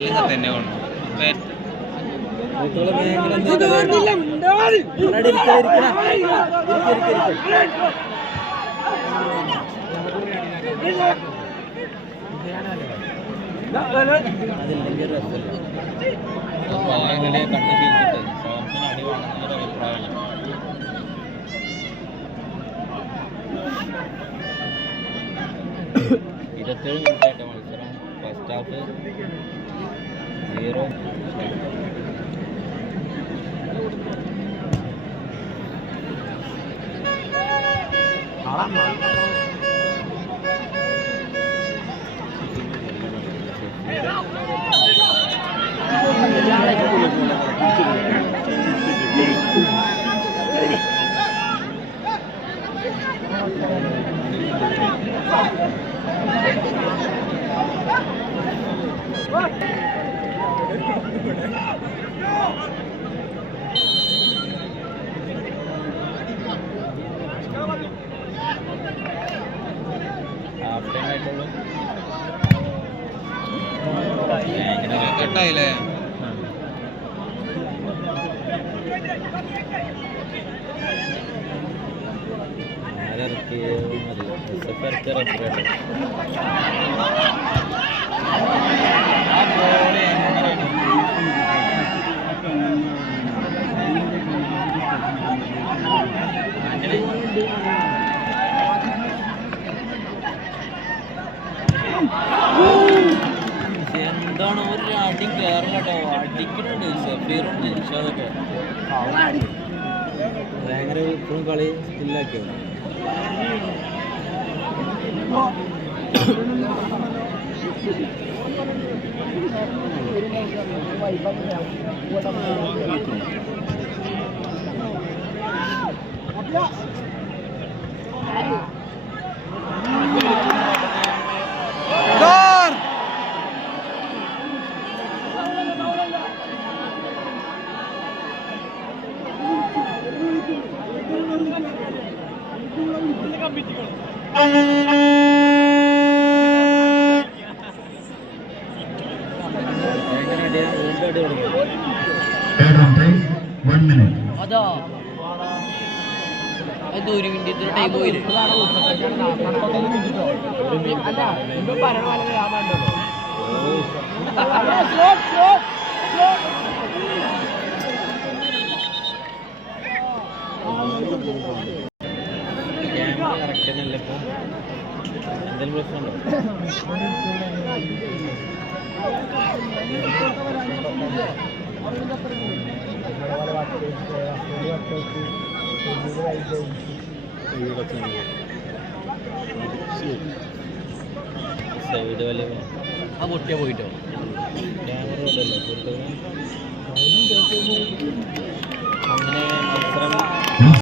തന്നെ പല്ലെങ്കിലെ കണ്ടു ശീലിച്ചിട്ട് സാംസൺ അടി വാങ്ങുന്നൊരു അഭിപ്രായമാണ്. ഇരുപത്തേഴ് മിനിറ്റായിട്ട് മത്സരം. First half 0. കട്ടായില്ലേ? എന്താണ് ഒരു അടി കയറല്ലോ, അടിക്കുന്നുണ്ട് സഫീറുണ്ട് ഇൻഷാദൊക്കെ. ഭയങ്കര ഇപ്പോഴും കളി സ്റ്റില്ലാക്കിയോ. അതാ അത് 1 മിനിറ്റ് ടൈം പോയില്ലേ? കറക്റ്റല്ലേ ഇപ്പൊ? എന്തെങ്കിലും പ്രശ്നമുണ്ടോ? സൈഡ് വലിയ ആ പൊട്ടിയാ പോയിട്ടോ. ക്യാമറ അങ്ങനെ മത്സരം